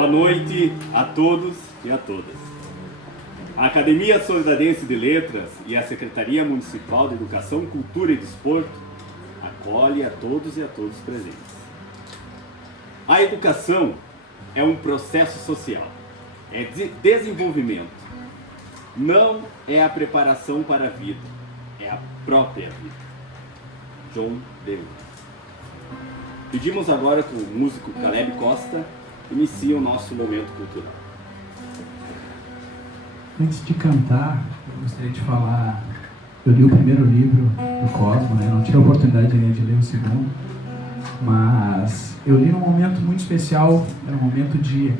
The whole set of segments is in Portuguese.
Boa noite a todos e a todas. A Academia Solidarense de Letras e a Secretaria Municipal de Educação, Cultura e Desporto acolhe a todos e a todas presentes. A educação é um processo social, é desenvolvimento. Não é a preparação para a vida, é a própria vida. John Dewey. Pedimos agora que o músico Caleb Costa inicie o nosso momento cultural. Antes de cantar, eu gostaria de falar. Eu li o primeiro livro do Cosmo, né? Não tive a oportunidade de ler o segundo, mas eu li num momento muito especial. Era um momento de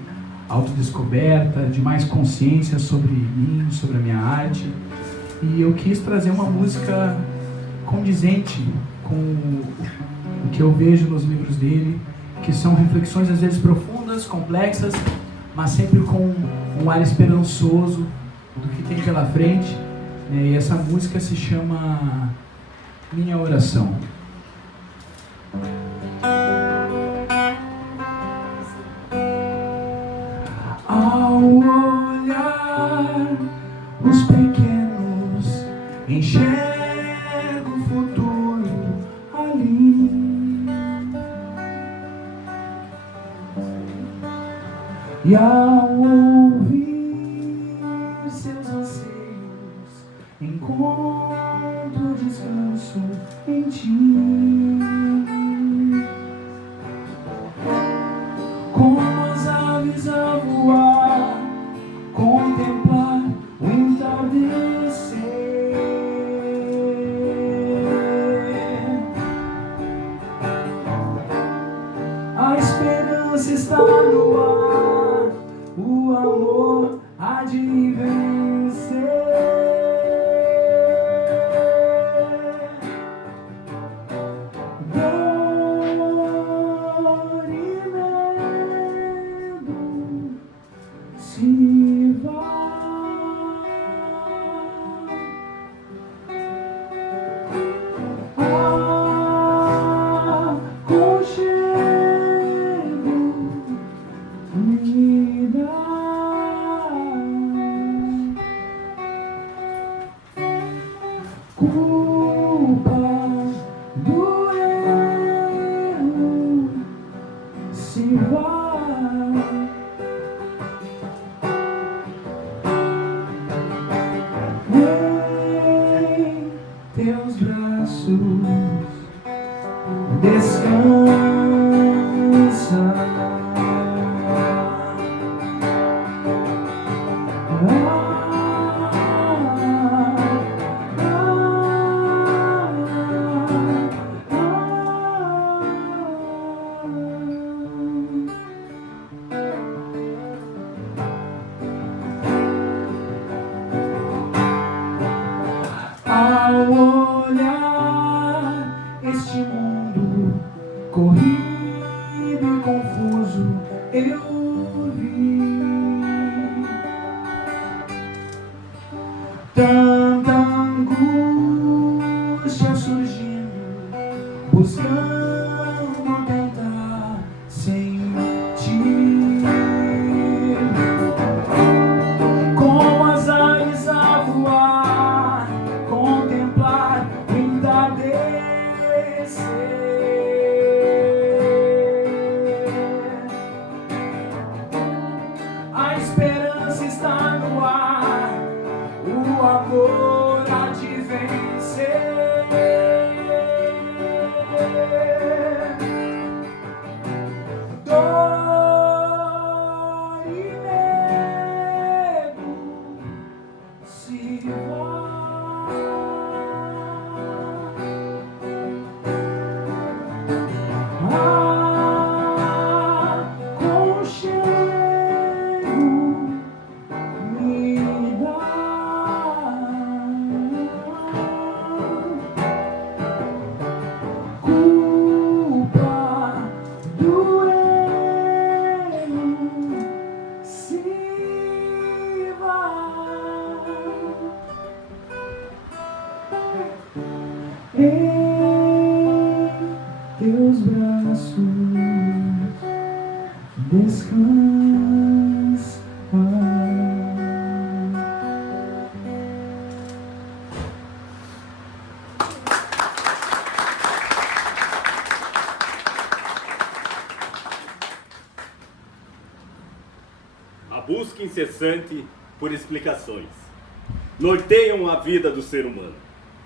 autodescoberta, de mais consciência sobre mim, sobre a minha arte, e eu quis trazer uma música condizente com o que eu vejo nos livros dele, que são reflexões às vezes profundas, complexas, mas sempre com um ar esperançoso do que tem pela frente, né? E essa música se chama Minha Oração. Ao olhar os pequenos, enxergo o futuro ali. E ao ouvir seus anseios, encontro descanso em ti. Como as aves a voar, contemplar o entardecer. A esperança está no ar, o amor há de vencer. Dor e medo se vai, aconchego me dá. Culpa do erro se vai. Em teus braços descansa. Ao olhar este mundo corrido e confuso, eu vi tanta angústia surgindo, buscando tentar sentir. Como as aves a voar, contemplar o entardecer. A esperança está no ar, o amor há de vencer. busca incessante por explicações. Norteiam a vida do ser humano,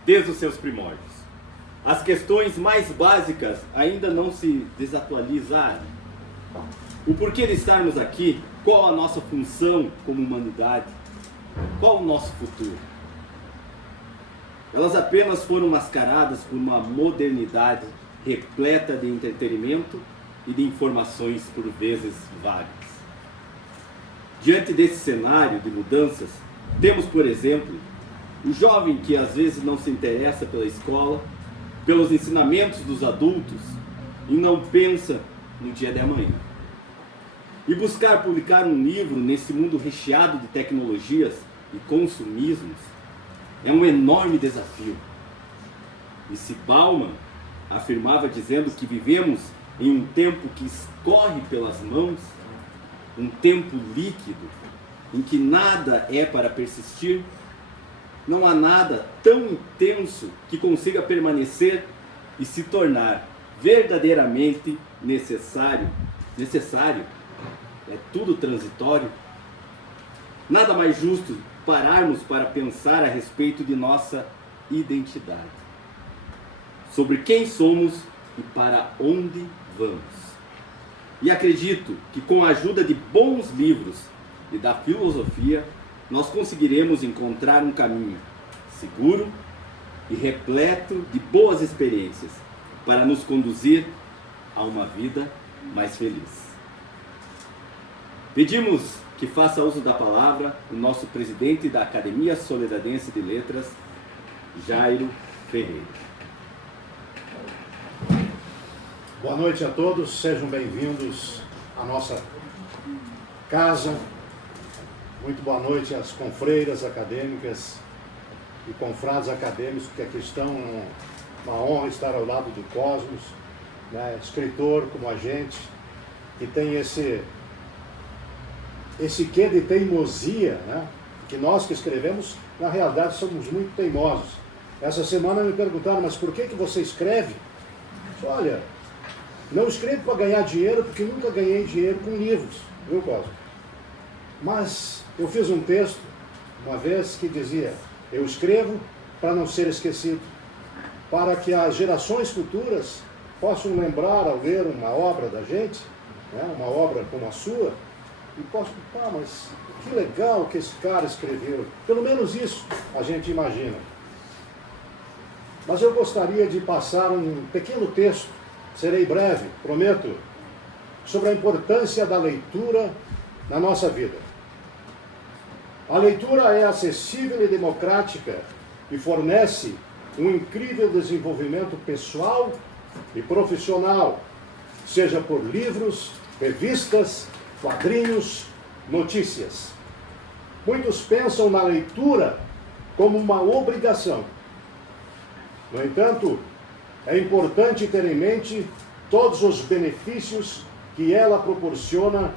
desde os seus primórdios. As questões mais básicas ainda não se desatualizaram. O porquê de estarmos aqui, qual a nossa função como humanidade, qual o nosso futuro? Elas apenas foram mascaradas por uma modernidade repleta de entretenimento e de informações por vezes vagas. Diante desse cenário de mudanças, temos, por exemplo, o jovem que às vezes não se interessa pela escola, pelos ensinamentos dos adultos e não pensa no dia de amanhã. E buscar publicar um livro nesse mundo recheado de tecnologias e consumismos é um enorme desafio. E se Bauman afirmava dizendo que vivemos em um tempo que escorre pelas mãos, um tempo líquido, em que nada é para persistir, não há nada tão intenso que consiga permanecer e se tornar verdadeiramente necessário. É tudo transitório. Nada mais justo pararmos para pensar a respeito de nossa identidade, sobre quem somos e para onde vamos. E acredito que com a ajuda de bons livros e da filosofia, nós conseguiremos encontrar um caminho seguro e repleto de boas experiências para nos conduzir a uma vida mais feliz. Pedimos que faça uso da palavra o nosso presidente da Academia Soledadense de Letras, Jairo Ferreira. Boa noite a todos, sejam bem-vindos à nossa casa. Muito boa noite às confreiras acadêmicas e confrades acadêmicos que aqui estão. Uma honra estar ao lado do Cosmos, né? Escritor como a gente, que tem esse quê de teimosia, né? Que nós que escrevemos, na realidade, somos muito teimosos. Essa semana me perguntaram, mas por que você escreve? Eu disse, olha, não escrevo para ganhar dinheiro, porque nunca ganhei dinheiro com livros, viu, Cosmo? Mas eu fiz um texto, uma vez, que dizia, eu escrevo para não ser esquecido, para que as gerações futuras possam lembrar ao ler uma obra da gente, né, uma obra como a sua, e possam, mas que legal que esse cara escreveu. Pelo menos isso a gente imagina. Mas eu gostaria de passar um pequeno texto, serei breve, prometo, sobre a importância da leitura na nossa vida. A leitura é acessível e democrática e fornece um incrível desenvolvimento pessoal e profissional, seja por livros, revistas, quadrinhos, notícias. Muitos pensam na leitura como uma obrigação. No entanto, é importante ter em mente todos os benefícios que ela proporciona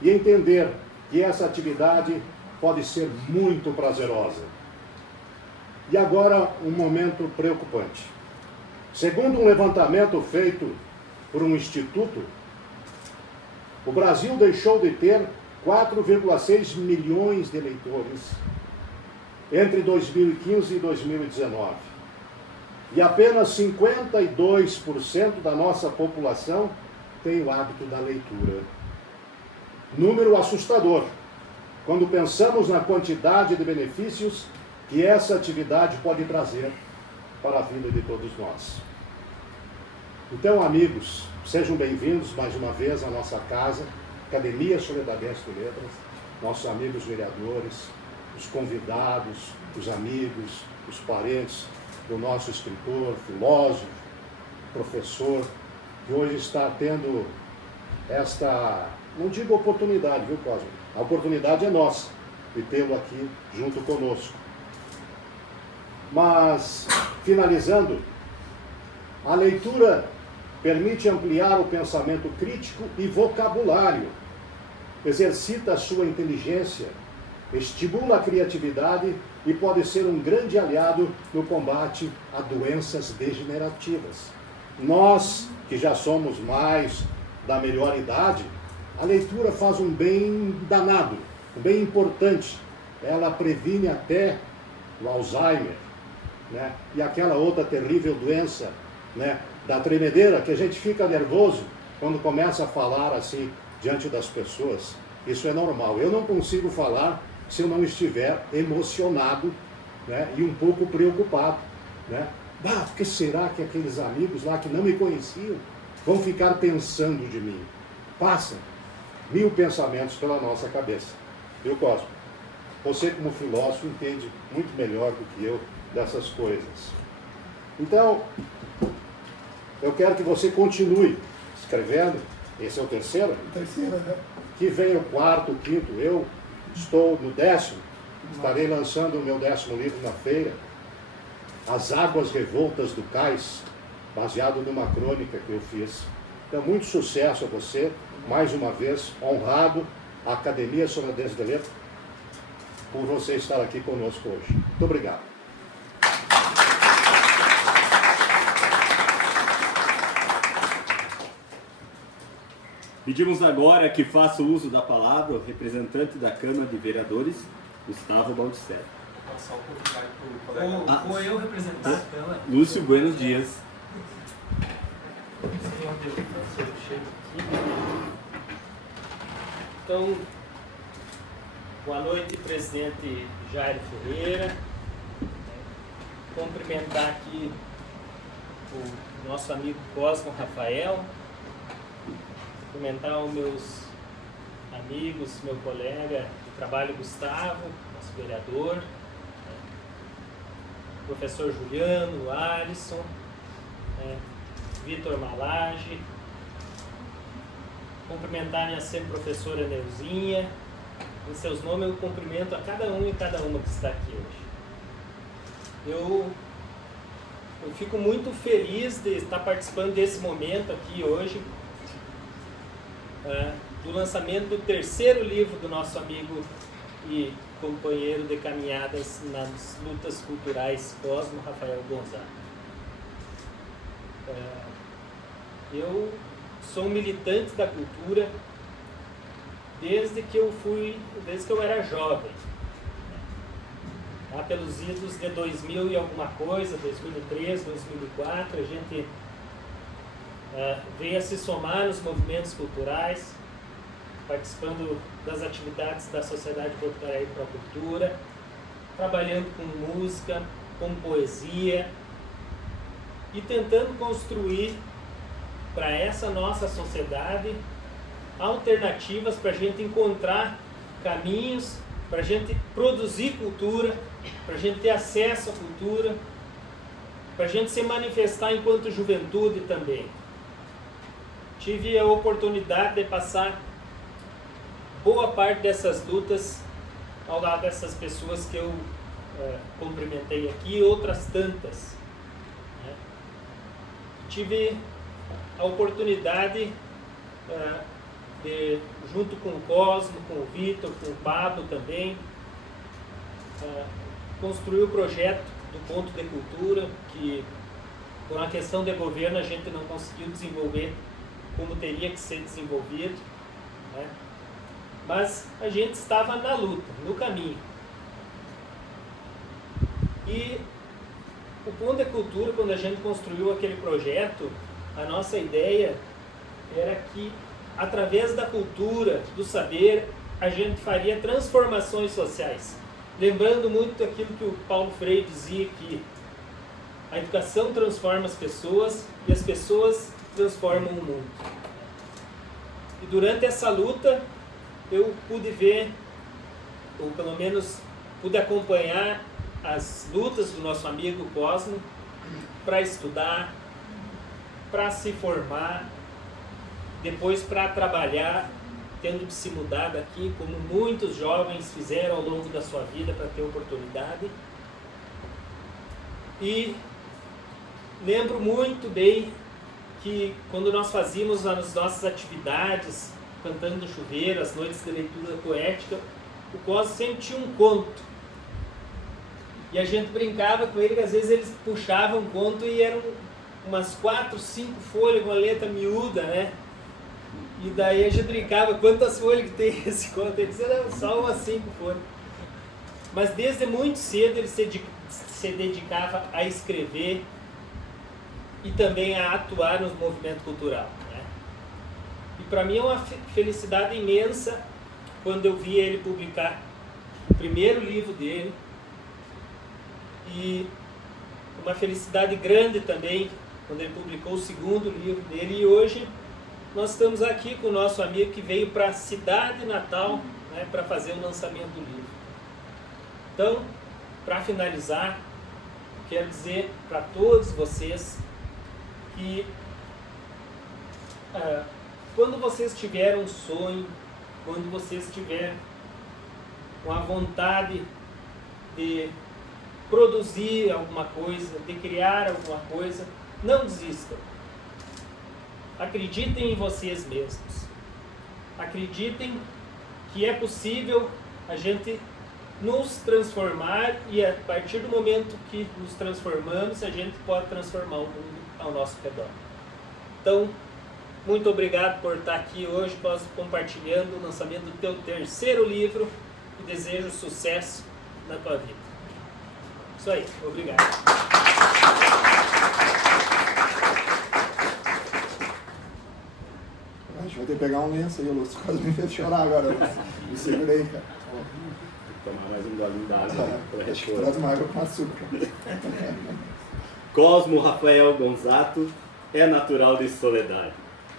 e entender que essa atividade pode ser muito prazerosa. E agora, um momento preocupante. Segundo um levantamento feito por um instituto, o Brasil deixou de ter 4,6 milhões de leitores entre 2015 e 2019. E apenas 52% da nossa população tem o hábito da leitura. Número assustador, quando pensamos na quantidade de benefícios que essa atividade pode trazer para a vida de todos nós. Então, amigos, sejam bem-vindos mais uma vez à nossa casa, Academia Soledadense de Letras, nossos amigos vereadores, os convidados, os amigos, os parentes do nosso escritor, filósofo, professor, que hoje está tendo esta, não digo oportunidade, viu, Cosmo? A oportunidade é nossa, de tê-lo aqui junto conosco. Mas, finalizando, a leitura permite ampliar o pensamento crítico e vocabulário, exercita a sua inteligência, estimula a criatividade e pode ser um grande aliado no combate a doenças degenerativas. Nós, que já somos mais da melhor idade, a leitura faz um bem danado, bem importante. Ela previne até o Alzheimer, né? E aquela outra terrível doença, né? Da tremedeira, que a gente fica nervoso quando começa a falar assim diante das pessoas. Isso é normal. Eu não consigo falar se eu não estiver emocionado, né? E um pouco preocupado, né? O que será que aqueles amigos lá que não me conheciam vão ficar pensando de mim? Passam 1000 pensamentos pela nossa cabeça. Viu, Cosmo? Você, como filósofo, entende muito melhor do que eu dessas coisas. Então, eu quero que você continue escrevendo. Esse é o terceiro? Terceira, né? Que vem o quarto, o quinto. Eu estou no 10º. Estarei lançando o meu 10º livro na feira. As Águas Revoltas do Cais, baseado numa crônica que eu fiz. Então, muito sucesso a você. Mais uma vez, honrado a Academia Sonadense de Letras por você estar aqui conosco hoje. Muito obrigado. Pedimos agora que faça uso da palavra o representante da Câmara de Vereadores, Gustavo Baldisselli. Só um pouquinho pro colega. Vou eu representar a Câmara? Lúcio, buenos dias. Então, boa noite, presidente Jair Ferreira. Cumprimentar aqui o nosso amigo Cosmo Rafael. Cumprimentar os meus amigos, meu colega de trabalho Gustavo, nosso vereador, professor Juliano, Alisson, Vitor Malage, cumprimentar minha sempre professora Neuzinha. Em seus nomes eu cumprimento a cada um e cada uma que está aqui hoje. Eu fico muito feliz de estar participando desse momento aqui hoje, do lançamento do terceiro livro do nosso amigo e companheiro de caminhadas nas lutas culturais, Cosmo Rafael Gonzaga. Eu sou um militante da cultura desde que eu era jovem. Lá pelos idos de 2000 e alguma coisa, 2003, 2004, a gente veio a se somar nos movimentos culturais, participando das atividades da Sociedade Portuguesa para a Cultura, trabalhando com música, com poesia e tentando construir para essa nossa sociedade alternativas para a gente encontrar caminhos, para a gente produzir cultura, para a gente ter acesso à cultura, para a gente se manifestar enquanto juventude também. Tive a oportunidade de passar boa parte dessas lutas ao lado dessas pessoas que eu cumprimentei aqui e outras tantas. Né? Tive a oportunidade de, junto com o Cosmo, com o Vitor, com o Pablo também, construir o projeto do Ponto de Cultura, que por uma questão de governo a gente não conseguiu desenvolver como teria que ser desenvolvido, né? Mas a gente estava na luta, no caminho. E o Ponto de Cultura, quando a gente construiu aquele projeto, a nossa ideia era que, através da cultura, do saber, a gente faria transformações sociais. Lembrando muito aquilo que o Paulo Freire dizia, que a educação transforma as pessoas e as pessoas transformam o mundo. E durante essa luta, eu pude ver, ou pelo menos pude acompanhar as lutas do nosso amigo Cosmo para estudar, para se formar, depois para trabalhar, tendo de se mudar daqui, como muitos jovens fizeram ao longo da sua vida para ter oportunidade. E lembro muito bem que quando nós fazíamos as nossas atividades, cantando no chuveiro, as noites de leitura poética, o Cosmo sempre tinha um conto. E a gente brincava com ele, que às vezes eles puxavam um conto e eram umas 4, 5 folhas com a letra miúda, né? E daí a gente brincava, quantas folhas que tem esse conto? Ele dizia, não, só umas 5 folhas. Mas desde muito cedo ele se dedicava a escrever e também a atuar nos movimentos culturais, né? E para mim é uma felicidade imensa quando eu vi ele publicar o primeiro livro dele, e uma felicidade grande também quando ele publicou o segundo livro dele. E hoje nós estamos aqui com o nosso amigo que veio para a cidade natal, né, para fazer o lançamento do livro. Então, para finalizar, quero dizer para todos vocês que quando vocês tiverem um sonho, quando vocês tiverem uma vontade de produzir alguma coisa, de criar alguma coisa, não desistam. Acreditem em vocês mesmos. Acreditem que é possível a gente nos transformar, e a partir do momento que nos transformamos, a gente pode transformar o mundo ao nosso redor. Então, muito obrigado por estar aqui hoje, compartilhando o lançamento do teu terceiro livro, e desejo sucesso na tua vida. Isso aí, obrigado. A gente vai ter que pegar um lenço aí, o Lúcio quase me fez chorar agora. Me segurei, cara. Tomar mais um golinho d'água. Acho que traz uma água com açúcar. Cosmo Rafael Gonzato é natural de Soledade.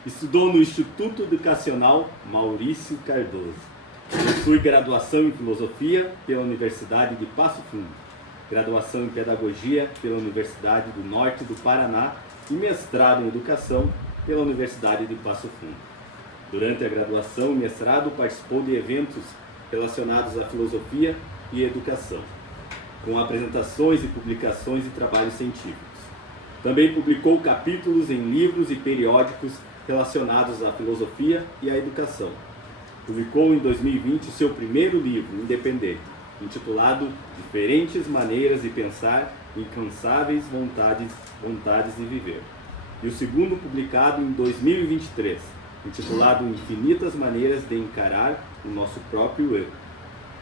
Estudou no Instituto Educacional Maurício Cardoso. Possui graduação em Filosofia pela Universidade de Passo Fundo, graduação em Pedagogia pela Universidade do Norte do Paraná e mestrado em Educação pela Universidade de Passo Fundo. Durante a graduação e mestrado participou de eventos relacionados à filosofia e educação, com apresentações e publicações de trabalhos científicos. Também publicou capítulos em livros e periódicos relacionados à filosofia e à educação. Publicou em 2020 o seu primeiro livro, independente, intitulado Diferentes Maneiras de Pensar, Incansáveis Vontades de Viver. E o segundo, publicado em 2023, intitulado Infinitas Maneiras de Encarar o Nosso Próprio Erro.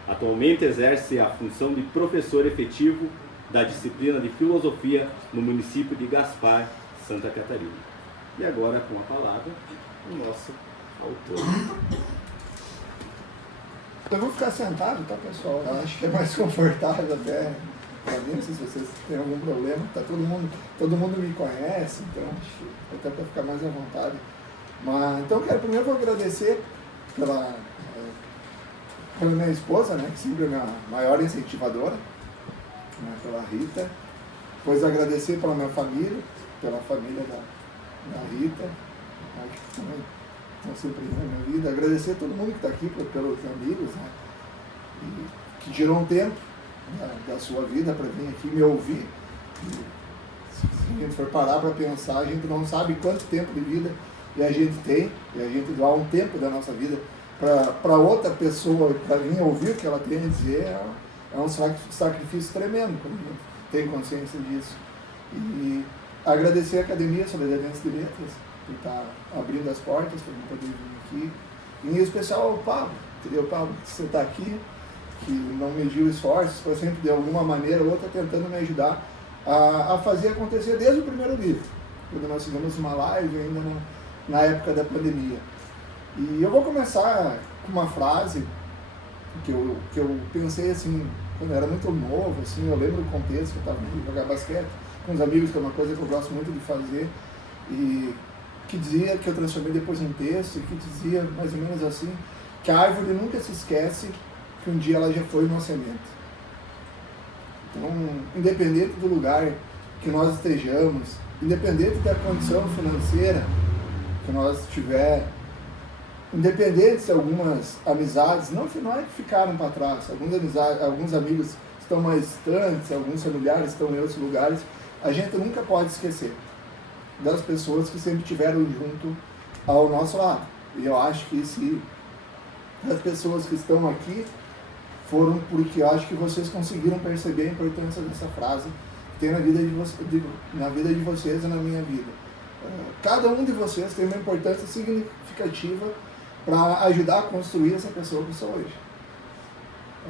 Atualmente exerce a função de professor efetivo da disciplina de Filosofia no município de Gaspar, Santa Catarina. E agora, com a palavra, o nosso autor. Eu vou ficar sentado, tá, pessoal? Eu acho que é mais confortável até para mim. Não sei se vocês têm algum problema. Tá todo mundo me conhece, então acho que até para ficar mais à vontade. Mas, então, primeiro vou agradecer pela minha esposa, né, que sempre é minha maior incentivadora, né, pela Rita. Depois agradecer pela minha família, pela família da Rita, né, que também estão sempre na minha vida. Agradecer a todo mundo que está aqui, pelos amigos, né, e que tirou um tempo, né, da sua vida para vir aqui me ouvir. E, se a gente for parar para pensar, a gente não sabe quanto tempo de vida e a gente tem, e a gente doar um tempo da nossa vida para outra pessoa, para vir ouvir o que ela tem a dizer, é um sacrifício tremendo, quando a gente tem consciência disso. E agradecer a Academia Soledadense de Letras, por estar abrindo as portas para eu poder vir aqui. E em especial ao Pablo, entendeu, Pablo, que você está aqui, que não mediu esforços, foi sempre de alguma maneira ou outra tentando me ajudar a fazer acontecer desde o primeiro livro, quando nós fizemos uma live ainda na época da pandemia. E eu vou começar com uma frase que eu pensei assim, quando eu era muito novo, assim, eu lembro do contexto que eu estava indo jogar basquete com os amigos, que é uma coisa que eu gosto muito de fazer, e que dizia, que eu transformei depois em texto, e que dizia mais ou menos assim, que a árvore nunca se esquece que um dia ela já foi uma semente. Então, independente do lugar que nós estejamos, independente da condição financeira que nós tiver, independente se algumas amizades, não é que ficaram para trás, alguns amigos estão mais distantes, alguns familiares estão em outros lugares, a gente nunca pode esquecer das pessoas que sempre estiveram junto ao nosso lado. E eu acho que se as pessoas que estão aqui foram porque eu acho que vocês conseguiram perceber a importância dessa frase que tem na vida de vocês e na minha vida. Cada um de vocês tem uma importância significativa para ajudar a construir essa pessoa que eu sou hoje.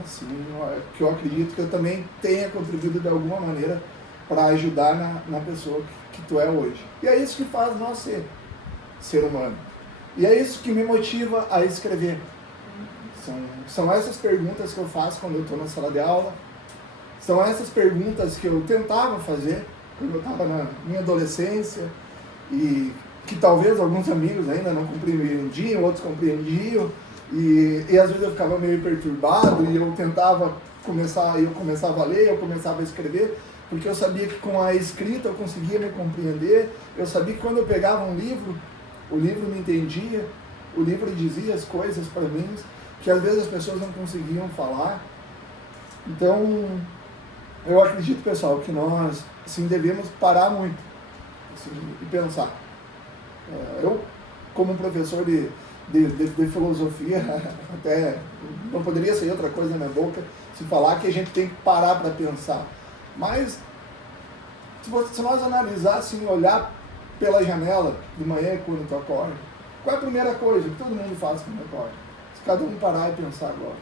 Assim, que eu acredito que eu também tenha contribuído de alguma maneira para ajudar na pessoa que tu é hoje. E é isso que faz nós ser humano. E é isso que me motiva a escrever. São essas perguntas que eu faço quando eu estou na sala de aula. São essas perguntas que eu tentava fazer quando eu estava na minha adolescência e que talvez alguns amigos ainda não compreendiam, outros compreendiam. E às vezes eu ficava meio perturbado e eu tentava começava a ler, eu começava a escrever, porque eu sabia que com a escrita eu conseguia me compreender, eu sabia que quando eu pegava um livro, o livro me entendia, o livro dizia as coisas para mim, que às vezes as pessoas não conseguiam falar. Então, eu acredito, pessoal, que nós assim, devemos parar muito assim, e pensar. Eu, como professor de filosofia, até não poderia sair outra coisa na minha boca se falar que a gente tem que parar para pensar. Mas, se nós analisar, assim, olhar pela janela de manhã quando tu acorda, qual é a primeira coisa que todo mundo faz quando acorda? Se cada um parar e pensar agora,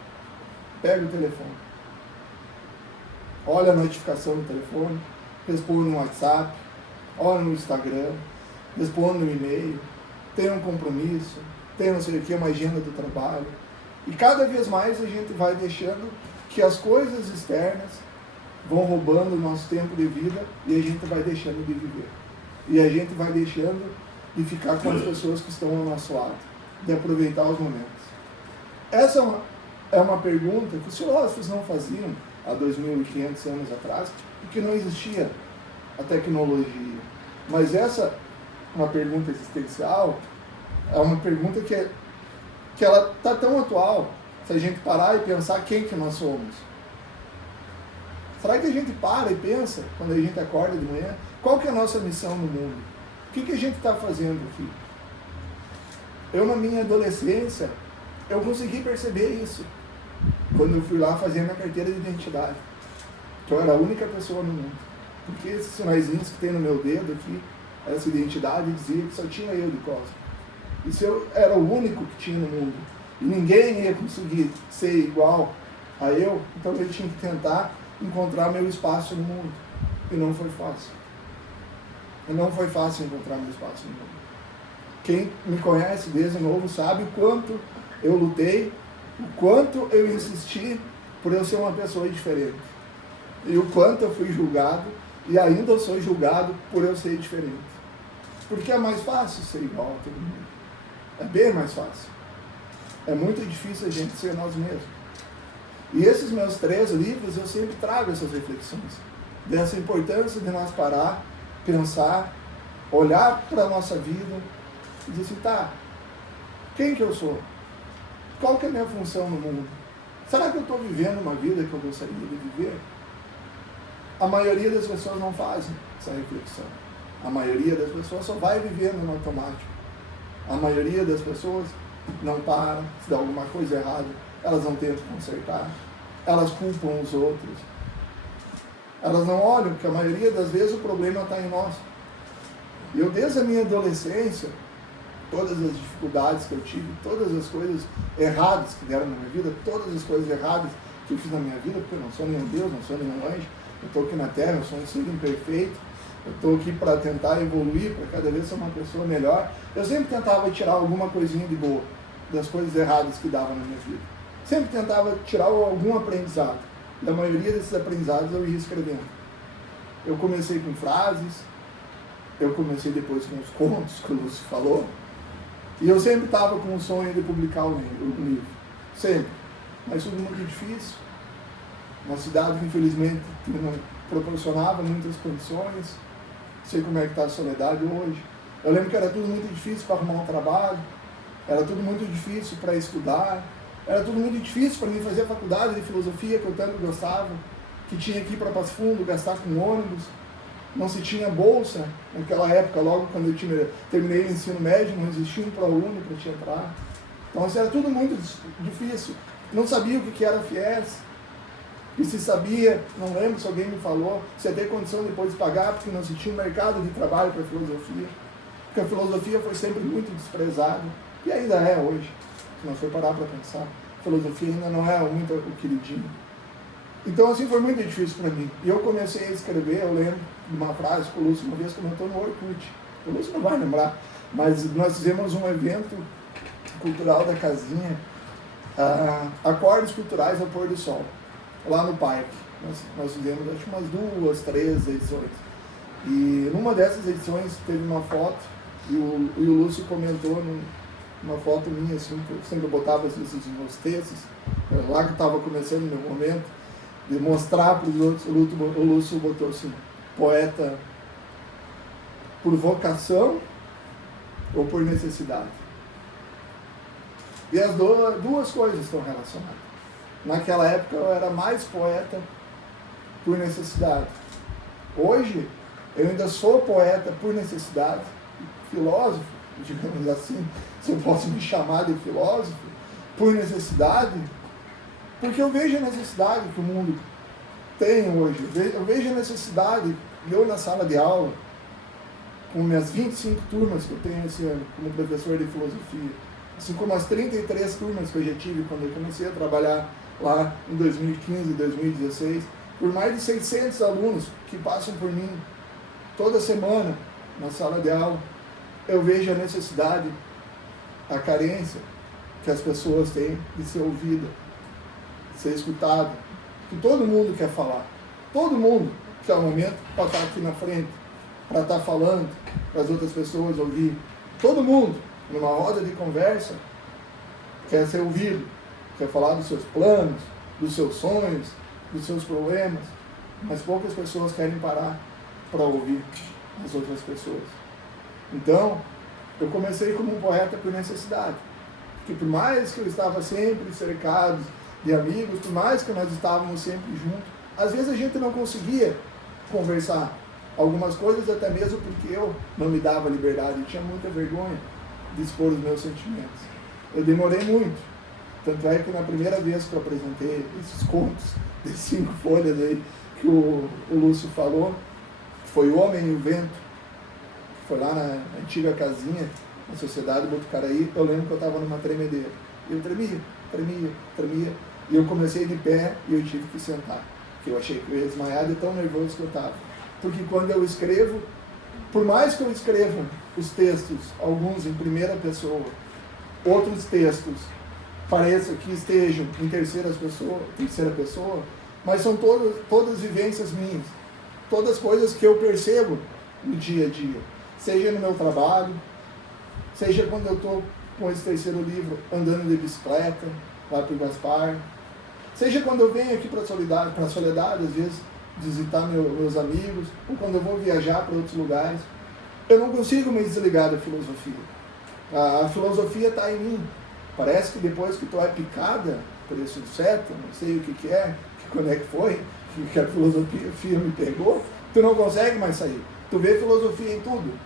pega o telefone, olha a notificação do telefone, responde no WhatsApp, olha no Instagram, responde no e-mail, tem um compromisso, tem não sei o que, uma agenda do trabalho. E cada vez mais a gente vai deixando que as coisas externas vão roubando o nosso tempo de vida e a gente vai deixando de viver. E a gente vai deixando de ficar com as pessoas que estão ao nosso lado, de aproveitar os momentos. Essa é uma pergunta que os filósofos não faziam há 2.500 anos atrás, porque não existia a tecnologia. Mas essa uma pergunta existencial, é uma pergunta que ela está tão atual, se a gente parar e pensar quem que nós somos. Será que a gente para e pensa, quando a gente acorda de manhã, qual que é a nossa missão no mundo? O que a gente está fazendo aqui? Eu, na minha adolescência, eu consegui perceber isso, quando eu fui lá fazer a minha carteira de identidade, que eu era a única pessoa no mundo. Porque esses sinaizinhos que tem no meu dedo aqui, essa identidade dizia que só tinha eu de Cosmo. E se eu era o único que tinha no mundo, e ninguém ia conseguir ser igual a eu, então eu tinha que tentar encontrar meu espaço no mundo. E não foi fácil. E não foi fácil encontrar meu espaço no mundo. Quem me conhece desde novo sabe o quanto eu lutei, o quanto eu insisti por eu ser uma pessoa diferente. E o quanto eu fui julgado, e ainda sou julgado por eu ser diferente. Porque é mais fácil ser igual a todo mundo. É bem mais fácil. É muito difícil a gente ser nós mesmos. E esses meus 3 livros, eu sempre trago essas reflexões. Dessa importância de nós parar, pensar, olhar para a nossa vida e dizer assim, tá, quem que eu sou? Qual que é a minha função no mundo? Será que eu estou vivendo uma vida que eu gostaria de viver? A maioria das pessoas não fazem essa reflexão. A maioria das pessoas só vai vivendo no automático. A maioria das pessoas não para, se dá alguma coisa errada, elas não tentam consertar, elas culpam os outros. Elas não olham, porque a maioria das vezes o problema está em nós. E eu, desde a minha adolescência, todas as dificuldades que eu tive, todas as coisas erradas que deram na minha vida, todas as coisas erradas que eu fiz na minha vida, porque eu não sou nenhum Deus, não sou nenhum anjo, eu estou aqui na Terra, eu sou um ser imperfeito, eu estou aqui para tentar evoluir, para cada vez ser uma pessoa melhor. Eu sempre tentava tirar alguma coisinha de boa das coisas erradas que davam na minha vida. Sempre tentava tirar algum aprendizado. Da maioria desses aprendizados eu ia escrevendo. Eu comecei com frases, eu comecei depois com os contos que o Lúcio falou, e eu sempre estava com o sonho de publicar o livro. Sempre. Mas tudo muito difícil. Uma cidade que infelizmente não proporcionava muitas condições. Sei como é que está a soledade hoje. Eu lembro que era tudo muito difícil para arrumar um trabalho, era tudo muito difícil para estudar, era tudo muito difícil para mim fazer a faculdade de filosofia que eu tanto gostava, que tinha que ir para Passo Fundo, gastar com ônibus, não se tinha bolsa naquela época, logo quando eu terminei o ensino médio, não existia um ProUni para te entrar. Então isso era tudo muito difícil. Não sabia o que era FIES. E se sabia, não lembro se alguém me falou, se ia ter condição depois de pagar, porque não se tinha um mercado de trabalho para filosofia. porque a filosofia foi sempre muito desprezada, e ainda é hoje, se não for parar para pensar. A filosofia ainda não é muito o queridinho. Então, assim, foi muito difícil para mim. E eu comecei a escrever, eu lembro de uma frase que o Lúcio uma vez comentou no Orkut. O Lúcio não vai lembrar, mas nós fizemos um evento cultural da casinha, acordes culturais ao pôr do sol, lá no parque. Nós fizemos, acho que umas 2, 3 edições. E numa dessas edições teve uma foto, e o Lúcio comentou numa foto minha, assim, que eu sempre botava esses meus textos, lá que estava começando o meu momento, de mostrar para os outros. O Lúcio botou assim: poeta por vocação ou por necessidade? E as duas coisas estão relacionadas. Naquela época eu era mais poeta por necessidade. Hoje eu ainda sou poeta por necessidade, filósofo, digamos assim, se eu posso me chamar de filósofo, por necessidade, porque eu vejo a necessidade que o mundo tem hoje. Eu vejo a necessidade, eu na sala de aula, com minhas 25 turmas que eu tenho esse ano como professor de filosofia, assim como as 33 turmas que eu já tive quando eu comecei a trabalhar lá em 2015, 2016, por mais de 600 alunos que passam por mim toda semana na sala de aula, eu vejo a necessidade, a carência que as pessoas têm de ser ouvida, de ser escutada, que todo mundo quer falar, todo mundo quer um momento para estar aqui na frente, para estar falando, para as outras pessoas ouvir. Todo mundo, numa roda de conversa, quer ser ouvido, quer falar dos seus planos, dos seus sonhos, dos seus problemas, mas poucas pessoas querem parar para ouvir as outras pessoas. Então, eu comecei como um poeta por necessidade, porque por mais que eu estava sempre cercado de amigos, por mais que nós estávamos sempre juntos, às vezes a gente não conseguia conversar algumas coisas, até mesmo porque eu não me dava liberdade, eu tinha muita vergonha de expor os meus sentimentos. Eu demorei muito, tanto é que na primeira vez que eu apresentei esses contos de 5 folhas aí que o Lúcio falou, que foi O Homem e o Vento, que foi lá na antiga casinha, na Sociedade Botucaraí, eu lembro que eu estava numa tremedeira. E eu tremia, e eu comecei de pé e eu tive que sentar, porque eu achei que eu ia desmaiar de tão nervoso que eu estava. Porque quando eu escrevo, por mais que eu escreva os textos, alguns em primeira pessoa, outros textos pareça que estejam em terceira pessoa, mas são todas vivências minhas, todas coisas que eu percebo no dia a dia, seja no meu trabalho, seja quando eu estou com esse terceiro livro andando de bicicleta lá para o Gaspar, seja quando eu venho aqui para a Soledade, às vezes visitar meus amigos, ou quando eu vou viajar para outros lugares, eu não consigo me desligar da filosofia. A filosofia está em mim. Parece que depois que tu é picada por esse inseto, não sei o que é, quando é que foi, que a filosofia me pegou, tu não consegue mais sair. Tu vê filosofia em tudo.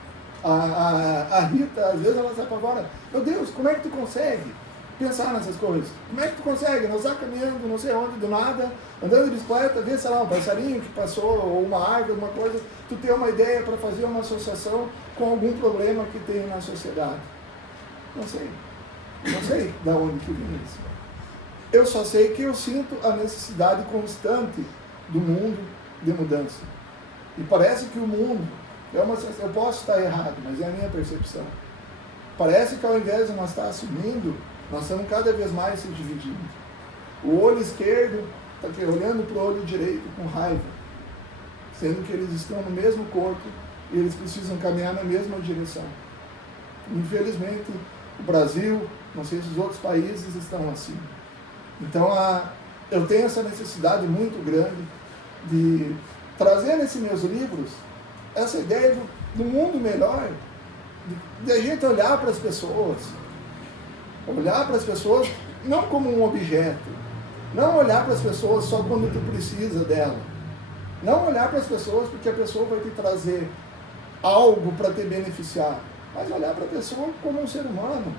A Rita, às vezes, ela se apavora. Meu Deus, como é que tu consegue pensar nessas coisas? Como é que tu consegue? Nós estamos caminhando, não sei onde, do nada, andando de bicicleta, vê, sei lá, um passarinho que passou, ou uma árvore, alguma coisa, tu tem uma ideia para fazer uma associação com algum problema que tem na sociedade. Não sei de onde que vem isso. Eu só sei que eu sinto a necessidade constante do mundo de mudança. E parece que o mundo, eu posso estar errado, mas é a minha percepção. Parece que ao invés de nós estar assumindo, nós estamos cada vez mais se dividindo. O olho esquerdo está olhando para o olho direito com raiva, sendo que eles estão no mesmo corpo e eles precisam caminhar na mesma direção. Infelizmente, o Brasil, não sei se os outros países estão assim. Então, eu tenho essa necessidade muito grande de trazer nesses meus livros essa ideia do mundo melhor, de a gente olhar para as pessoas não como um objeto, não olhar para as pessoas só quando tu precisa dela, não olhar para as pessoas porque a pessoa vai te trazer algo para te beneficiar, mas olhar para a pessoa como um ser humano.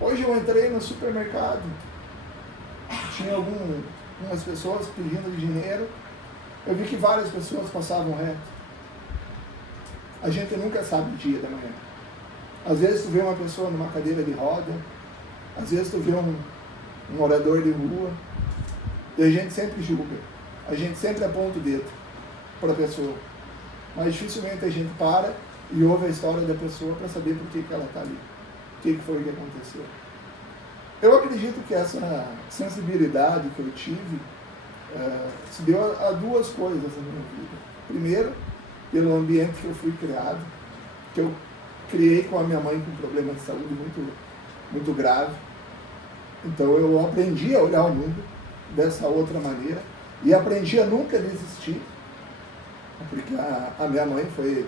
Hoje eu entrei no supermercado, tinha algumas pessoas pedindo dinheiro, eu vi que várias pessoas passavam reto. A gente nunca sabe o dia da manhã. Às vezes tu vê uma pessoa numa cadeira de roda, às vezes tu vê um morador de rua, e a gente sempre julga, a gente sempre aponta o dedo para a pessoa, mas dificilmente a gente para e ouve a história da pessoa para saber por que ela está ali, o que foi que aconteceu. Eu acredito que essa sensibilidade que eu tive se deu a duas coisas na minha vida. Primeiro, pelo ambiente que eu fui criado, que eu criei com a minha mãe com um problema de saúde muito grave. Então eu aprendi a olhar o mundo dessa outra maneira e aprendi a nunca desistir, porque a minha mãe foi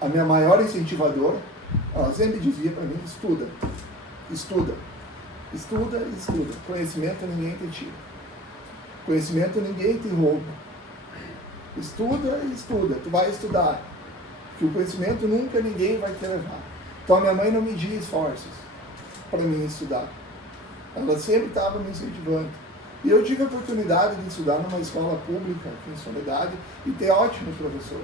a minha maior incentivadora. Ela sempre dizia para mim: estuda, estuda, estuda, estuda. Conhecimento ninguém te tira, conhecimento ninguém te rouba. Estuda e estuda, tu vai estudar, que o conhecimento nunca ninguém vai te levar. Então a minha mãe não media esforços para mim estudar. Ela sempre estava me incentivando. E eu tive a oportunidade de estudar numa escola pública aqui em Soledade e ter ótimos professores.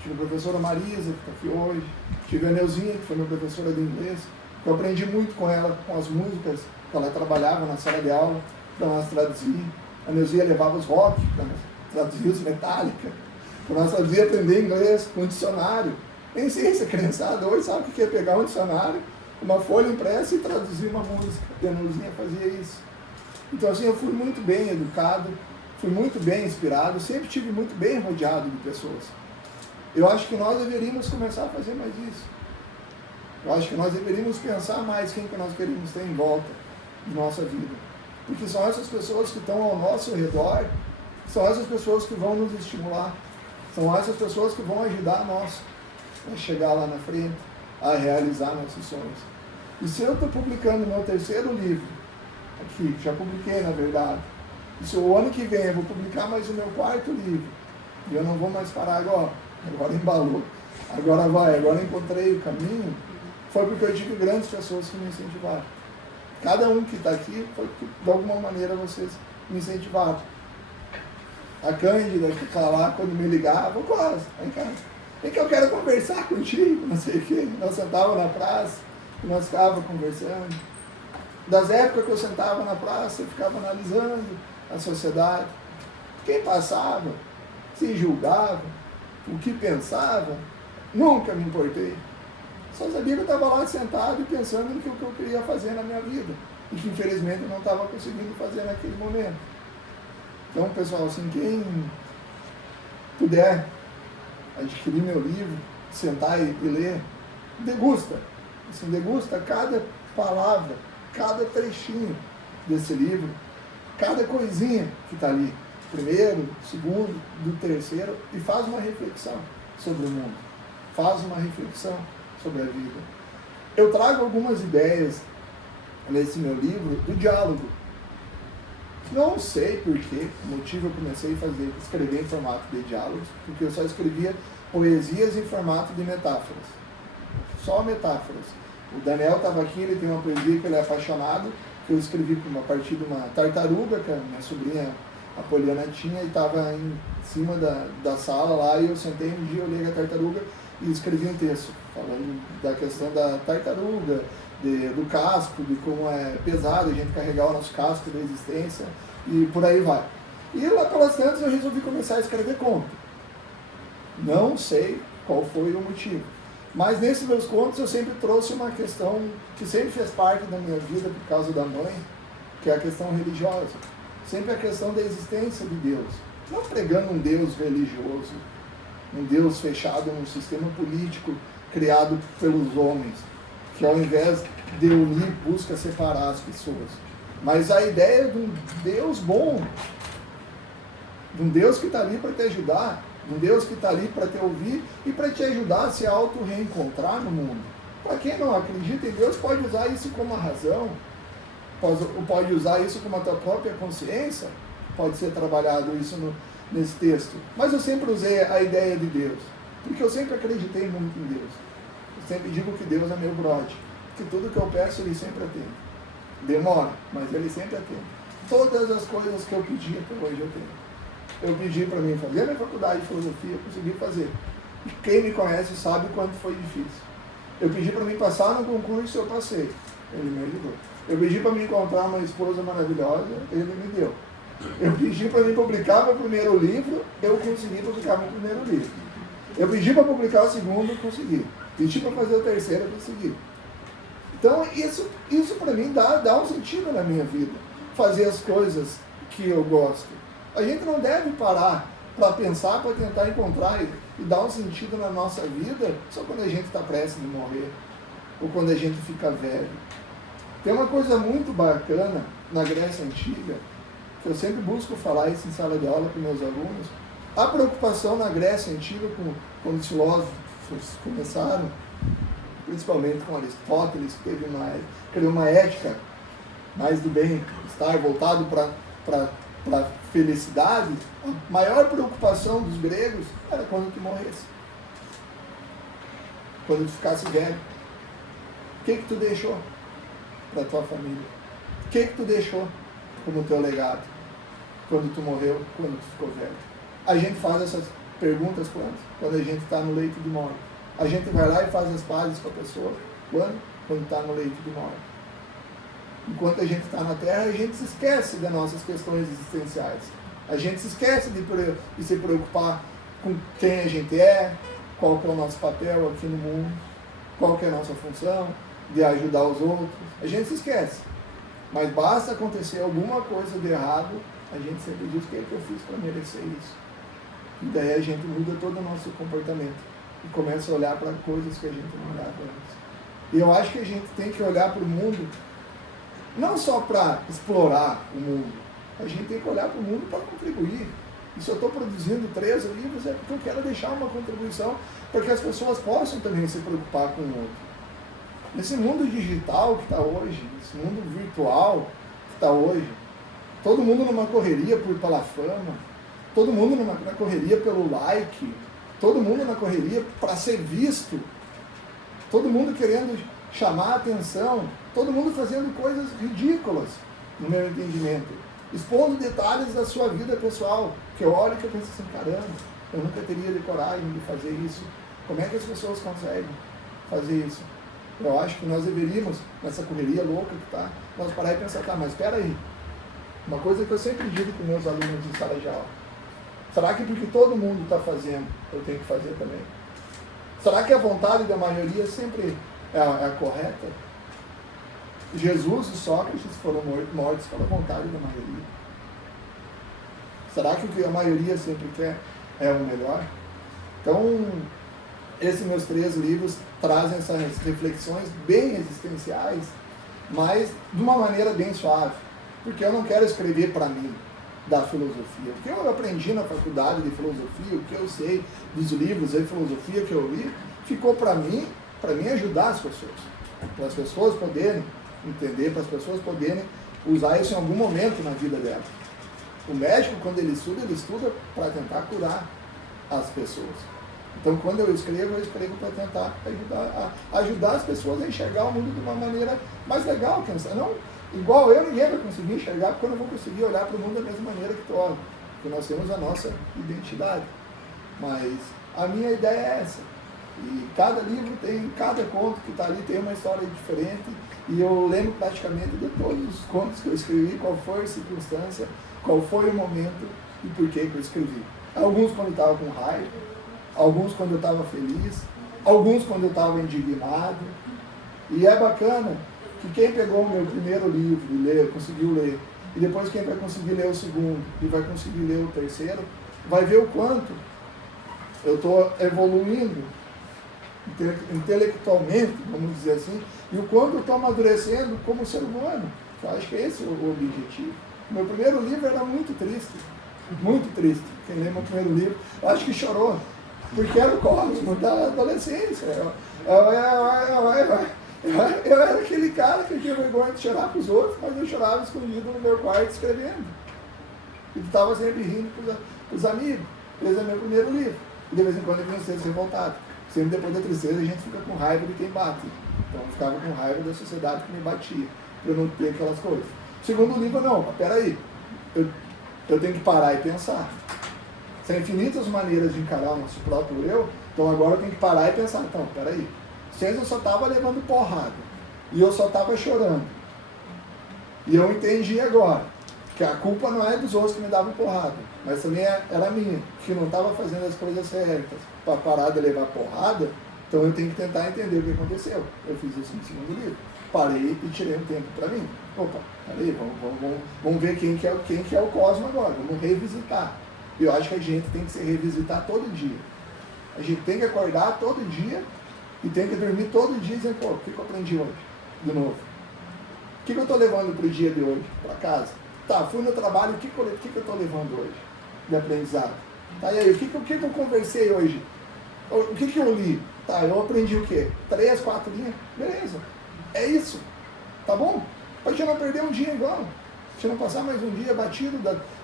Tive a professora Marisa, que está aqui hoje, tive a Neuzinha, que foi minha professora de inglês. Eu aprendi muito com ela, com as músicas que ela trabalhava na sala de aula, para nós traduzir. A Neuzinha levava os rock, para nós traduzir os Metallica, para nós traduzir aprender inglês com dicionário. Nem sei se a criançada hoje sabe o que é pegar um dicionário, uma folha impressa e traduzir uma música. E a Neuzinha fazia isso. Então assim, eu fui muito bem educado, fui muito bem inspirado, sempre tive muito bem rodeado de pessoas. Eu acho que nós deveríamos começar a fazer mais isso. Eu acho que nós deveríamos pensar mais quem que nós queremos ter em volta de nossa vida. Porque são essas pessoas que estão ao nosso redor, são essas pessoas que vão nos estimular, são essas pessoas que vão ajudar nós a chegar lá na frente, a realizar nossos sonhos. E se eu estou publicando meu terceiro livro, aqui, já publiquei na verdade, e se o ano que vem eu vou publicar mais o meu quarto livro, e eu não vou mais parar agora embalou, agora encontrei o caminho, foi porque eu tive grandes pessoas que me incentivaram. Cada um que está aqui foi porque de alguma maneira vocês me incentivaram. A Cândida que está lá, quando me ligava, quase, vem cá, vem que eu quero conversar contigo, não sei o quê. Nós sentávamos na praça, e nós ficávamos conversando. Das épocas que eu sentava na praça, eu ficava analisando a sociedade. Quem passava, se julgava, o que pensava, nunca me importei. Só sabia que eu estava lá sentado e pensando no que eu queria fazer na minha vida. E que infelizmente eu não estava conseguindo fazer naquele momento. Então, pessoal, assim, quem puder adquirir meu livro, sentar e ler, degusta. Assim, degusta cada palavra, cada trechinho desse livro, cada coisinha que está ali. Primeiro, segundo, do terceiro, e faz uma reflexão sobre o mundo. Faz uma reflexão sobre a vida. Eu trago algumas ideias nesse meu livro do diálogo. Não sei por que motivo eu comecei a escrever em formato de diálogos, porque eu só escrevia poesias em formato de metáforas. Só metáforas. O Daniel estava aqui, ele tem uma poesia que ele é apaixonado, que eu escrevi a partir de uma tartaruga, que a minha sobrinha a Poliana tinha, e estava em cima da sala lá, e eu sentei um dia, olhei a tartaruga e escrevi um texto, falando da questão da tartaruga, do casco, de como é pesado a gente carregar o nosso casco da existência, e por aí vai. E lá pelas tantas eu resolvi começar a escrever conto. Não sei qual foi o motivo, mas nesses meus contos eu sempre trouxe uma questão que sempre fez parte da minha vida por causa da mãe, que é a questão religiosa. Sempre a questão da existência de Deus. Não pregando um Deus religioso, um Deus fechado num sistema político criado pelos homens, que ao invés de unir, busca separar as pessoas. Mas a ideia de um Deus bom, de um Deus que está ali para te ajudar, de um Deus que está ali para te ouvir e para te ajudar a se auto-reencontrar no mundo. Para quem não acredita em Deus, pode usar isso como a razão, pode usar isso como a tua própria consciência, pode ser trabalhado isso nesse texto. Mas eu sempre usei a ideia de Deus, porque eu sempre acreditei muito em Deus. Eu sempre digo que Deus é meu brode, que tudo que eu peço Ele sempre atende. Demora, mas Ele sempre atende. Todas as coisas que eu pedi até hoje eu tenho. Eu pedi para mim fazer a minha faculdade de filosofia, eu consegui fazer. Quem me conhece sabe quanto foi difícil. Eu pedi para mim passar no concurso, eu passei. Ele me ajudou. Eu pedi para me encontrar uma esposa maravilhosa, ele me deu. Eu pedi para me publicar meu primeiro livro, eu consegui publicar meu primeiro livro. Eu pedi para publicar o segundo, consegui. Pedi para fazer o terceiro, consegui. Então, isso para mim dá um sentido na minha vida. Fazer as coisas que eu gosto. A gente não deve parar para pensar, para tentar encontrar e dar um sentido na nossa vida só quando a gente está prestes de morrer. Ou quando a gente fica velho. Tem uma coisa muito bacana na Grécia Antiga, que eu sempre busco falar isso em sala de aula com meus alunos. A preocupação na Grécia Antiga, quando os filósofos começaram, principalmente com Aristóteles, que criou uma ética mais do bem-estar, voltado para a felicidade, a maior preocupação dos gregos era quando tu morresse. Quando tu ficasse velho. O que tu deixou para tua família? O que tu deixou como teu legado? Quando tu morreu, quando tu ficou velho? A gente faz essas perguntas quando a gente está no leito de morte. A gente vai lá e faz as pazes com a pessoa. Quando está no leito de morte. Enquanto a gente está na Terra, a gente se esquece das nossas questões existenciais. A gente se esquece de se preocupar com quem a gente é, qual que é o nosso papel aqui no mundo, qual que é a nossa função, de ajudar os outros. A gente se esquece. Mas basta acontecer alguma coisa de errado, a gente sempre diz: o que é que eu fiz para merecer isso? E daí a gente muda todo o nosso comportamento e começa a olhar para coisas que a gente não olhava antes. E eu acho que a gente tem que olhar para o mundo não só para explorar o mundo, a gente tem que olhar para o mundo para contribuir. E se eu estou produzindo 13 livros é porque eu quero deixar uma contribuição para que as pessoas possam também se preocupar com o outro. Nesse mundo digital que está hoje, nesse mundo virtual que está hoje, todo mundo numa correria pela fama, todo mundo na correria pelo like, todo mundo na correria para ser visto, todo mundo querendo chamar a atenção, todo mundo fazendo coisas ridículas, no meu entendimento, expondo detalhes da sua vida pessoal, que eu olho e que eu penso assim: caramba, eu nunca teria de coragem de fazer isso. Como é que as pessoas conseguem fazer isso? Eu acho que nós deveríamos, nessa correria louca que está, nós parar e pensar: tá, mas espera aí, uma coisa que eu sempre digo com meus alunos de sala de aula: será que porque todo mundo está fazendo, eu tenho que fazer também? Será que a vontade da maioria sempre é a correta? Jesus e Sócrates foram mortos pela vontade da maioria. Será que o que a maioria sempre quer é o melhor? Então, esses meus 3 livros trazem essas reflexões bem existenciais, mas de uma maneira bem suave. Porque eu não quero escrever para mim da filosofia. O que eu aprendi na faculdade de filosofia, o que eu sei dos livros de filosofia que eu li, ficou para mim ajudar as pessoas. Para as pessoas poderem entender, para as pessoas poderem usar isso em algum momento na vida delas. O médico, quando ele estuda para tentar curar as pessoas. Então, quando eu escrevo para tentar ajudar as pessoas a enxergar o mundo de uma maneira mais legal. Não, igual eu, ninguém vai conseguir enxergar, porque eu não vou conseguir olhar para o mundo da mesma maneira que tu olha. Porque nós temos a nossa identidade. Mas a minha ideia é essa. E cada livro cada conto que está ali tem uma história diferente. E eu lembro praticamente de todos os contos que eu escrevi, qual foi a circunstância, qual foi o momento e por que eu escrevi. Alguns quando eu estava com raiva, alguns quando eu estava feliz, alguns quando eu estava indignado. E é bacana que quem pegou o meu primeiro livro e conseguiu ler, e depois quem vai conseguir ler o segundo e vai conseguir ler o terceiro, vai ver o quanto eu estou evoluindo intelectualmente, vamos dizer assim, e o quanto eu estou amadurecendo como ser humano. Eu acho que esse é o objetivo. Meu primeiro livro era muito triste. Muito triste. Quem lê meu primeiro livro, eu acho que chorou. Porque era o cosmo da adolescência. Eu era aquele cara que tinha vergonha de chorar para os outros, mas eu chorava escondido no meu quarto escrevendo. E estava sempre rindo para os amigos. Esse é meu primeiro livro. E de vez em quando eu vinha ser revoltado. Sempre depois da tristeza a gente fica com raiva de quem bate. Então eu ficava com raiva da sociedade que me batia, para eu não ter aquelas coisas. Segundo livro, não, peraí, eu tenho que parar e pensar. São infinitas maneiras de encarar o nosso próprio eu, Então agora eu tenho que parar e pensar, então, peraí, se eu só estava levando porrada, e eu só estava chorando, e eu entendi agora, que a culpa não é dos outros que me davam porrada, mas também era minha, que não estava fazendo as coisas certas para parar de levar porrada, então eu tenho que tentar entender o que aconteceu. Eu fiz isso no segundo livro. Parei e tirei um tempo para mim. Opa, peraí, vamos ver quem que é o Cosmo agora, vamos revisitar. E eu acho que a gente tem que se revisitar todo dia. A gente tem que acordar todo dia e tem que dormir todo dia dizendo, pô, o que eu aprendi hoje? De novo. O que eu estou levando para o dia de hoje, para casa? Tá, fui no trabalho, o que eu estou levando hoje de aprendizado? Tá, e aí, o que eu conversei hoje? O que eu li? Tá, eu aprendi o quê? 3, 4 linhas? Beleza. É isso. Tá bom? Pra gente não perder um dia igual. Pra gente não passar mais um dia batido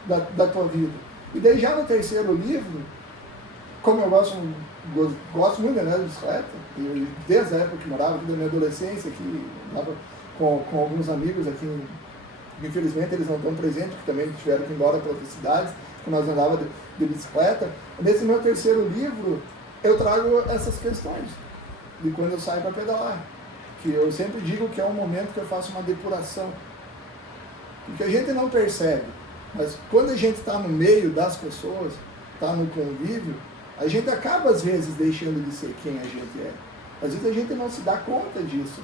da tua vida. E daí já no terceiro livro, como eu gosto muito de andar de bicicleta, desde a época que morava aqui da minha adolescência, que estava com alguns amigos aqui, infelizmente eles não estão presentes, porque também tiveram que ir embora para outras cidades, que nós andávamos de bicicleta. Nesse meu terceiro livro, eu trago essas questões de quando eu saio para pedalar. Que eu sempre digo que é um momento que eu faço uma depuração. Porque a gente não percebe, mas quando a gente está no meio das pessoas, está no convívio, a gente acaba às vezes deixando de ser quem a gente é. Às vezes a gente não se dá conta disso.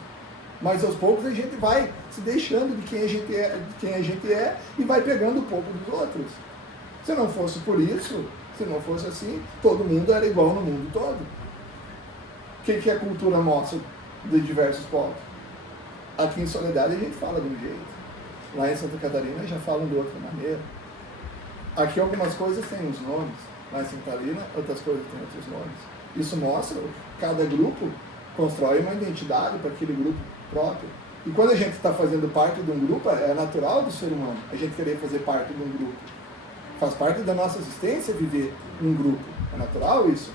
Mas aos poucos a gente vai se deixando de quem a gente é e vai pegando um pouco dos outros. Se não fosse por isso, se não fosse assim, todo mundo era igual no mundo todo. O que a cultura mostra de diversos povos? Aqui em Soledade a gente fala de um jeito. Lá em Santa Catarina já falam de outra maneira. Aqui algumas coisas têm uns nomes. Lá em Santa Catarina outras coisas têm outros nomes. Isso mostra que cada grupo constrói uma identidade para aquele grupo próprio. E quando a gente está fazendo parte de um grupo, é natural do ser humano a gente querer fazer parte de um grupo. Faz parte da nossa existência viver um grupo. É natural isso.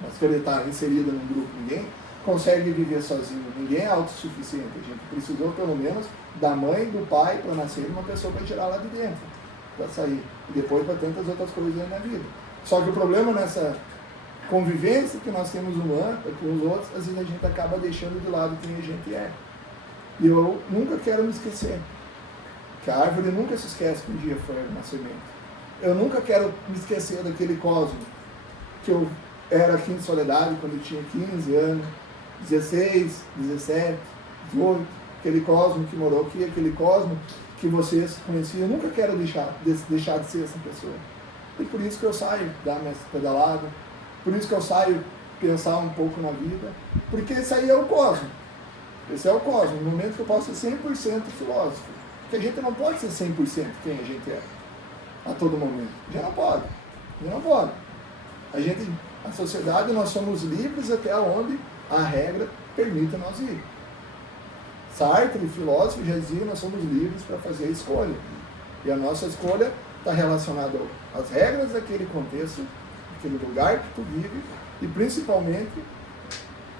Nós querer estar inserido num grupo. Ninguém consegue viver sozinho. Ninguém é autossuficiente. A gente precisou, pelo menos, da mãe, do pai, para nascer uma pessoa para tirar lá de dentro. Para sair. E depois para tantas outras coisas aí na vida. Só que o problema nessa convivência que nós temos humana com os outros, às vezes a gente acaba deixando de lado quem a gente é. E eu nunca quero me esquecer. Que a árvore nunca se esquece que um dia foi uma semente. Eu nunca quero me esquecer daquele cosmo que eu era aqui em Soledade quando eu tinha 15 anos, 16, 17, 18, aquele cosmo que morou aqui, aquele cosmo que vocês conheciam. Eu nunca quero deixar de ser essa pessoa. E por isso que eu saio dar minha pedalada, por isso que eu saio pensar um pouco na vida, porque esse aí é o cosmo. Esse é o cosmo, o momento que eu posso ser 100% filósofo. Porque a gente não pode ser 100% quem a gente é, a todo momento. Já não pode. Já não pode. A sociedade, nós somos livres até onde a regra permite nós ir. Sartre, o filósofo, já dizia, nós somos livres para fazer a escolha. E a nossa escolha está relacionada às regras daquele contexto, daquele lugar que tu vive, e principalmente,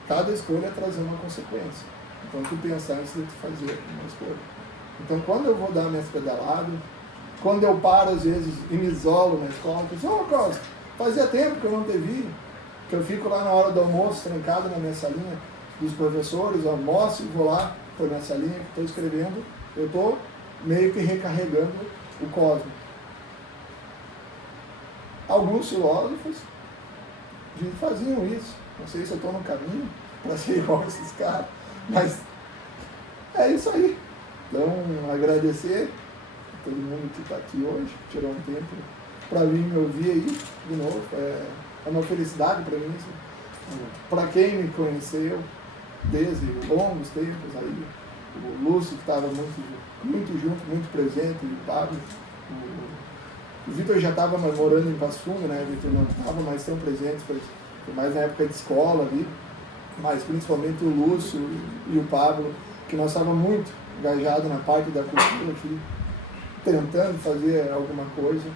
cada escolha trazer uma consequência. Então, tu pensar antes de tu fazer uma escolha. Então, quando eu vou dar minhas pedaladas, quando eu paro, às vezes, e me isolo na escola, eu penso, Costa, fazia tempo que eu não te vi, que eu fico lá na hora do almoço, trancado na minha salinha dos professores, almoço e vou lá para minha salinha que estou escrevendo, eu estou meio que recarregando o cosmo. Alguns filósofos faziam isso. Não sei se eu estou no caminho para ser igual a esses caras, mas é isso aí. Então, agradecer a todo mundo que está aqui hoje, que tirou um tempo para vir me ouvir aí de novo. É uma felicidade para mim. Para quem me conheceu desde longos tempos aí, o Lúcio que estava muito junto, muito presente, e o Pablo. O Vitor já estava morando em Passo Fundo, né? O Vitor não estava mais tão presente, foi mais na época de escola ali, mas principalmente o Lúcio e o Pablo, que nós estávamos muito engajados na parte da cultura aqui, tentando fazer alguma coisa.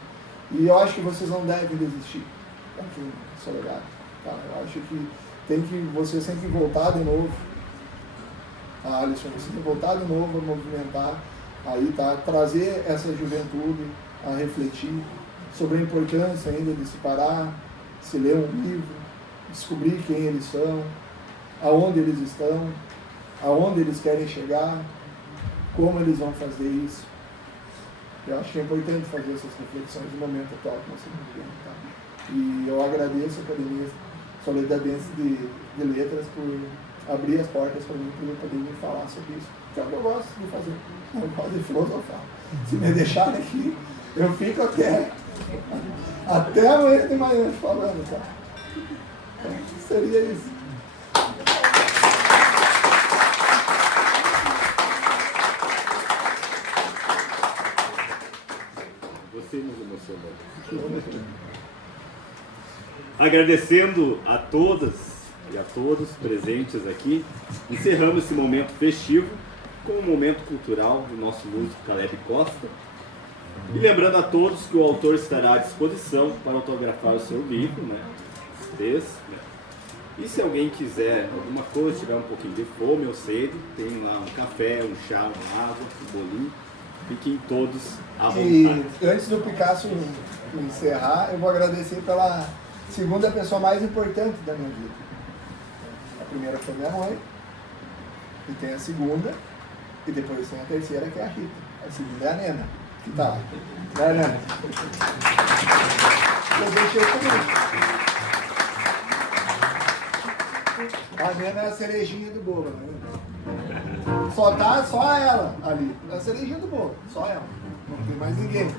E eu acho que vocês não devem desistir aqui em Soledade. Tá? Eu acho que vocês têm que voltar de novo. Alisson, vocês têm que voltar de novo a movimentar, aí, tá? Trazer essa juventude a refletir sobre a importância ainda de se parar, se ler um livro, descobrir quem eles são, aonde eles estão, aonde eles querem chegar, como eles vão fazer isso. Eu acho que é importante fazer essas reflexões no momento atual que nós estamos vivendo. Tá? E eu agradeço a Academia Solidadense de Letras por abrir as portas para mim, para eu poder me falar sobre isso. Que é o que eu gosto de fazer. Eu gosto de filosofar. Se me deixarem aqui, eu fico até amanhã de manhã falando, tá? Então, seria isso. Você nos emocionou. Agradecendo a todas e a todos presentes aqui, encerramos esse momento festivo com um momento cultural do nosso músico Caleb Costa. E lembrando a todos que o autor estará à disposição para autografar o seu livro, né? E se alguém quiser alguma coisa, tiver um pouquinho de fome ou sede, tem lá um café, um chá, uma água, um bolinho. Fiquem todos à vontade. E antes do Picasso encerrar, eu vou agradecer pela segunda pessoa mais importante da minha vida. A primeira foi minha mãe, e tem a segunda, e depois tem a terceira, que é a Rita. A segunda é a Nena, que tá lá. Né, Nena? Eu deixei comigo. A Nena é a cerejinha do bolo, né? Só ela ali. É a cerejinha do bolo, só ela. Não tem mais ninguém.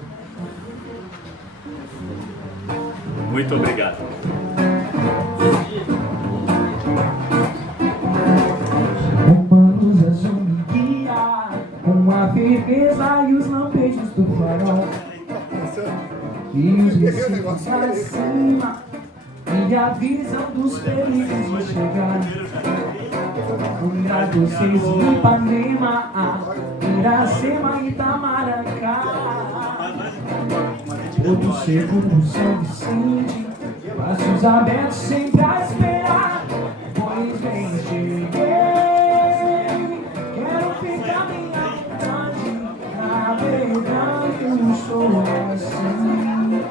Muito obrigado. Humanos azul me guia, com a firmeza e os lampejos do farol. E os recifes acima, e a visão dos perigos de chegar. Unidade vocês em Ipanema, Iracema e Itamaracá. Todo segundo São Vicente, braços abertos sempre a esperar. Pois bem, cheguei, quero ficar minha vontade. Na verdade eu sou assim.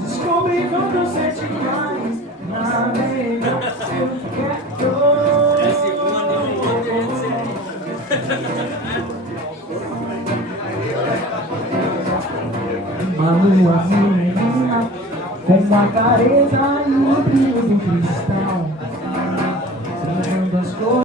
Descobri quando sente mais. Na verdade eu quero. Uma lua menina, com uma careta e o brilho do cristal.